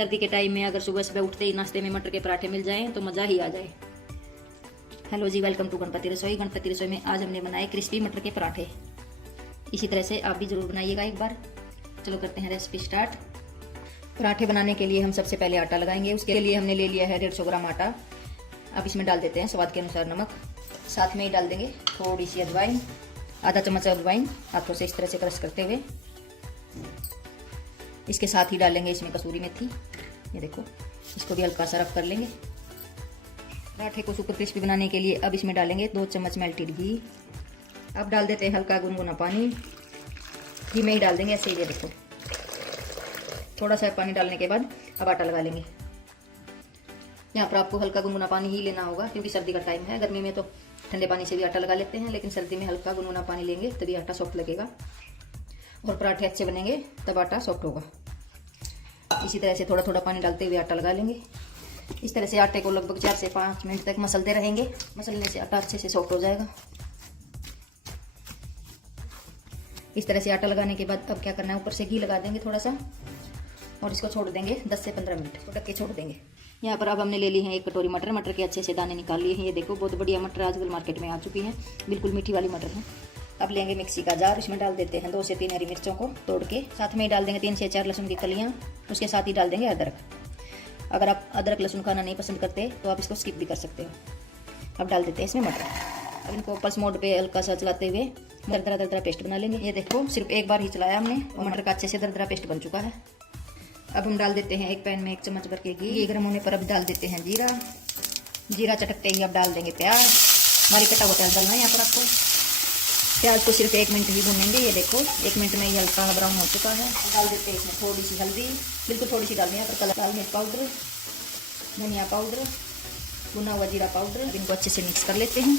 सर्दी के टाइम में अगर सुबह सुबह उठते ही नाश्ते में मटर के पराठे मिल जाएं तो मज़ा ही आ जाए। हेलो जी, वेलकम टू गणपति रसोई। गणपति रसोई में आज हमने बनाए क्रिस्पी मटर के पराठे। इसी तरह से आप भी ज़रूर बनाइएगा एक बार। चलो करते हैं रेसिपी स्टार्ट। पराठे बनाने के लिए हम सबसे पहले आटा लगाएंगे। उसके लिए हमने ले लिया है 150 ग्राम आटा। अब इसमें डाल देते हैं स्वाद के अनुसार नमक, साथ में ही डाल देंगे थोड़ी सी अजवाइन, आधा चम्मच अजवाइन हाथों से इस तरह से क्रश करते हुए। इसके साथ ही डालेंगे इसमें कसूरी मेथी, ये देखो, इसको भी हल्का सा रफ कर लेंगे। पराठे को सुपर क्रिस्पी बनाने के लिए अब इसमें डालेंगे 2 चम्मच मेल्टेड घी। अब डाल देते हैं हल्का गुनगुना पानी, घी में ही डाल देंगे ऐसे ही। ये देखो, थोड़ा सा पानी डालने के बाद अब आटा लगा लेंगे। यहाँ पर आपको हल्का गुनगुना पानी ही लेना होगा क्योंकि सर्दी का टाइम है। गर्मी में तो ठंडे पानी से भी आटा लगा लेते हैं, लेकिन सर्दी में हल्का गुनगुना पानी लेंगे तभी आटा सॉफ्ट लगेगा और पराठे अच्छे बनेंगे, तब आटा सॉफ्ट होगा। इसी तरह से थोड़ा थोड़ा पानी डालते हुए आटा लगा लेंगे। इस तरह से आटे को लगभग 4 से 5 मिनट तक मसलते रहेंगे। मसलने से आटा अच्छे से सॉफ्ट हो जाएगा। इस तरह से आटा लगाने के बाद अब क्या करना है, ऊपर से घी लगा देंगे थोड़ा सा और इसको छोड़ देंगे 10 से 15 मिनट तो ढक के छोड़ देंगे। यहाँ पर अब हमने ले ली है 1 कटोरी मटर। मटर के अच्छे से दाने निकाल लिए हैं। ये देखो, बहुत बढ़िया मटर आजकल मार्केट में आ चुकी है, बिल्कुल मीठी वाली मटर है। अब लेंगे मिक्सी का जार, इसमें डाल देते हैं 2 से 3 हरी मिर्चों को तोड़ के, साथ में ही डाल देंगे 3 से 4 लहसुन की कलियाँ। उसके साथ ही डाल देंगे अदरक। अगर आप अदरक लहसुन खाना नहीं पसंद करते तो आप इसको स्किप भी कर सकते हो। अब डाल देते हैं इसमें मटर। अब इनको पल्स मोड पे हल्का सा चलाते हुए दरदरा दरदरा पेस्ट बना लेंगे। ये देखो, सिर्फ एक बार ही चलाया हमने और मटर का अच्छे से दरदरा पेस्ट बन चुका है। अब हम डाल देते हैं एक पैन में 1 चम्मच भर के घी। गर्म होने पर अब डाल देते हैं जीरा। जीरा चटकते ही अब डाल देंगे प्याज। हमारी कटा हुआ प्याज डालना है यहाँ पर आपको। प्याज को सिर्फ 1 मिनट ही भूनेंगे। ये देखो, 1 मिनट में ये हल्का ब्राउन हो चुका है। डाल देते हैं इसमें थोड़ी सी हल्दी, बिल्कुल थोड़ी सी डालनी है पर कलर। लाल मिर्च पाउडर, धनिया पाउडर, भुना हुआ जीरा पाउडर। इनको अच्छे से मिक्स कर लेते हैं।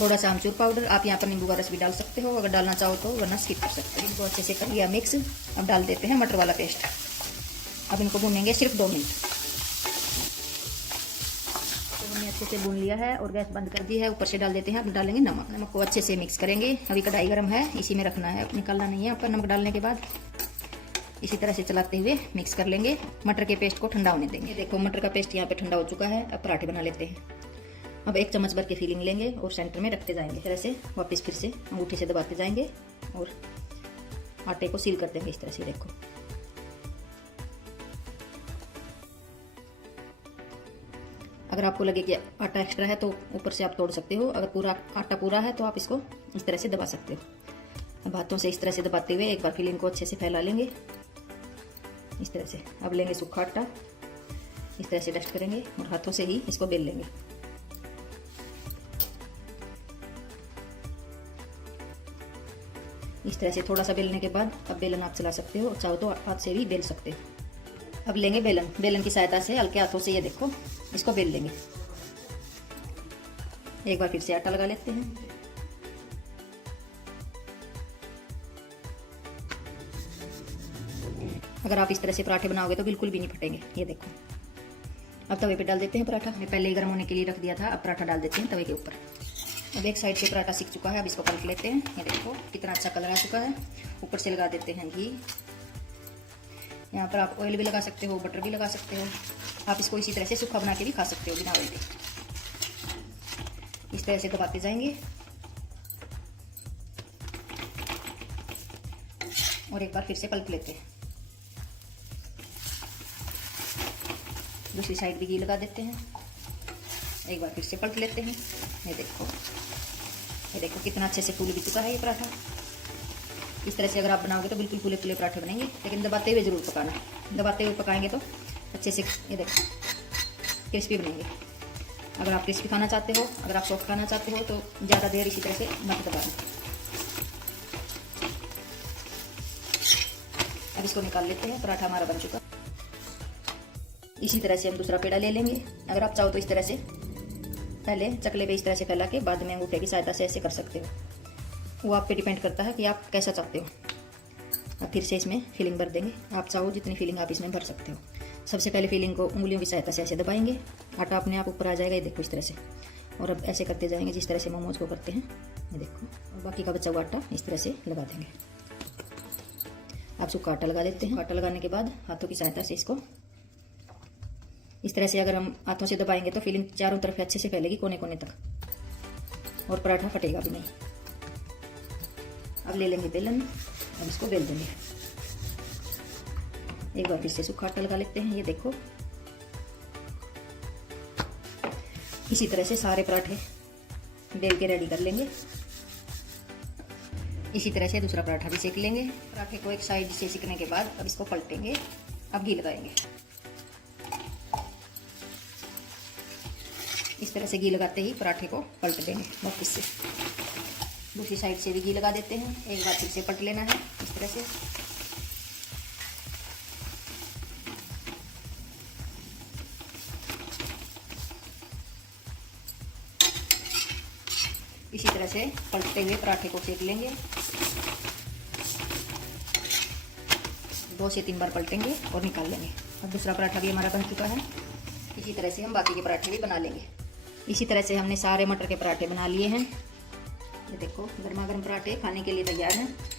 थोड़ा सा आमचूर पाउडर, आप यहाँ पर नींबू का रस भी डाल सकते हो अगर डालना चाहो तो, वरना स्किप कर सकते हो। इनको अच्छे से कर लिया मिक्स। अब डाल देते हैं मटर वाला पेस्ट। अब इनको भूनेंगे सिर्फ 2 मिनट। तो हमने अच्छे से भून लिया है और गैस बंद कर दी है। ऊपर से डाल देते हैं, अब डालेंगे नमक। नमक को अच्छे से मिक्स करेंगे। अभी कढ़ाई गर्म है, इसी में रखना है, निकालना नहीं है। ऊपर नमक डालने के बाद इसी तरह से चलाते हुए मिक्स कर लेंगे। मटर के पेस्ट को ठंडा होने देंगे। देखो, मटर का पेस्ट यहाँ पे ठंडा हो चुका है। अब पराठे बना लेते हैं। अब 1 चम्मच भर के फिलिंग लेंगे और सेंटर में रखते जाएंगे। इस तरह से वापस फिर से अंगूठी से दबाते जाएंगे और आटे को सील कर देंगे इस तरह से। देखो, अगर आपको लगे कि आटा एक्स्ट्रा है तो ऊपर से आप तोड़ सकते हो। अगर पूरा आटा पूरा है तो आप इसको इस तरह से दबा सकते हो। अब हाथों से इस तरह से दबाते हुए एक बार फिलिंग को अच्छे से फैला लेंगे इस तरह से। अब लेंगे सूखा आटा, इस तरह से डस्ट करेंगे और हाथों से ही इसको बेल लेंगे। इस तरह से थोड़ा सा बेलने के बाद अब बेलन आप चला सकते हो, चाहो तो हाथ से भी बेल सकते हो। अब लेंगे बेलन। बेलन की सहायता से हल्के हाथों से, ये देखो, इसको बेल लेंगे। एक बार फिर से आटा लगा लेते हैं। अगर आप इस तरह से पराठे बनाओगे तो बिल्कुल भी नहीं फटेंगे। ये देखो, अब तवे पे डाल देते हैं पराठा। मैं पहले ही गर्म होने के लिए रख दिया था। अब पराठा डाल देते हैं तवे के ऊपर। अब एक साइड से पराठा सीख चुका है, अब इसको पलट लेते हैं। ये देखो, कितना अच्छा कलर आ चुका है। ऊपर से लगा देते हैं घी। यहाँ पर आप ऑयल भी लगा सकते हो, बटर भी लगा सकते हो। आप इसको इसी तरह से सूखा बना के भी खा सकते हो बिना ऑयल के। इस तरह से दबाते जाएंगे और एक बार फिर से पलट लेते हैं। दूसरी साइड भी घी लगा देते हैं। एक बार फिर से पलट लेते हैं। ये देखो कितना अच्छे से फूल भी चुका है ये पराठा। इस तरह से अगर आप बनाओगे तो बिल्कुल फूले फूले पराठे बनेंगे, लेकिन दबाते हुए जरूर पकाना। दबाते हुए पकाएंगे तो अच्छे से, ये देखो, क्रिस्पी बनेंगे। अगर आप क्रिस्पी खाना चाहते हो, अगर आप सॉफ्ट खाना चाहते हो तो ज़्यादा देर इसी तरह से मत दबाना। अब इसको निकाल लेते हैं। पराठा हमारा बन चुका। इसी तरह से हम दूसरा पेड़ा ले लेंगे। अगर आप चाहो तो इस तरह से पहले चकले पे इस तरह से फैला के बाद में अंगूठे की सहायता से ऐसे कर सकते हो। वो आप पे डिपेंड करता है कि आप कैसा चाहते हो। अब फिर से इसमें फिलिंग भर देंगे। आप चाहो जितनी फिलिंग आप इसमें भर सकते हो। सबसे पहले फिलिंग को उंगलियों की सहायता से ऐसे दबाएंगे, आटा अपने आप ऊपर आ जाएगा। ये देखो, इस तरह से। और अब ऐसे करते जाएंगे जिस तरह से मोमोज को करते हैं। ये देखो, और बाकी का बचा हुआ आटा इस तरह से लगा देंगे। आप सूखा आटा लगा देते हैं। आटा लगाने के बाद हाथों की सहायता से इसको इस तरह से अगर हम हाथों से दबाएंगे तो फिलिंग चारों तरफ अच्छे से फैलेगी, कोने कोने तक, और पराठा फटेगा भी नहीं। अब ले लेंगे बेलन और इसको बेल देंगे। एक बार फिर से सूखा आटा लगा लेते हैं। ये देखो, इसी तरह से सारे पराठे बेल के रेडी कर लेंगे। इसी तरह से दूसरा पराठा भी सेक लेंगे। पराठे को एक साइड से सेकने के बाद अब इसको पलटेंगे। अब घी लगाएंगे। इस तरह से घी लगाते ही पराठे को पलट देंगे वापस से। दूसरी साइड से भी घी लगा देते हैं। एक बार फिर से पलट लेना है इस तरह से। इसी तरह से पलटते हुए पराठे को सेक लेंगे। 2 से 3 बार पलटेंगे और निकाल लेंगे। अब दूसरा पराठा भी हमारा बन चुका है। इसी तरह से हम बाकी के पराठे भी बना लेंगे। इसी तरह से हमने सारे मटर के पराठे बना लिए हैं। ये देखो, गर्मा गर्म पराठे खाने के लिए तैयार हैं।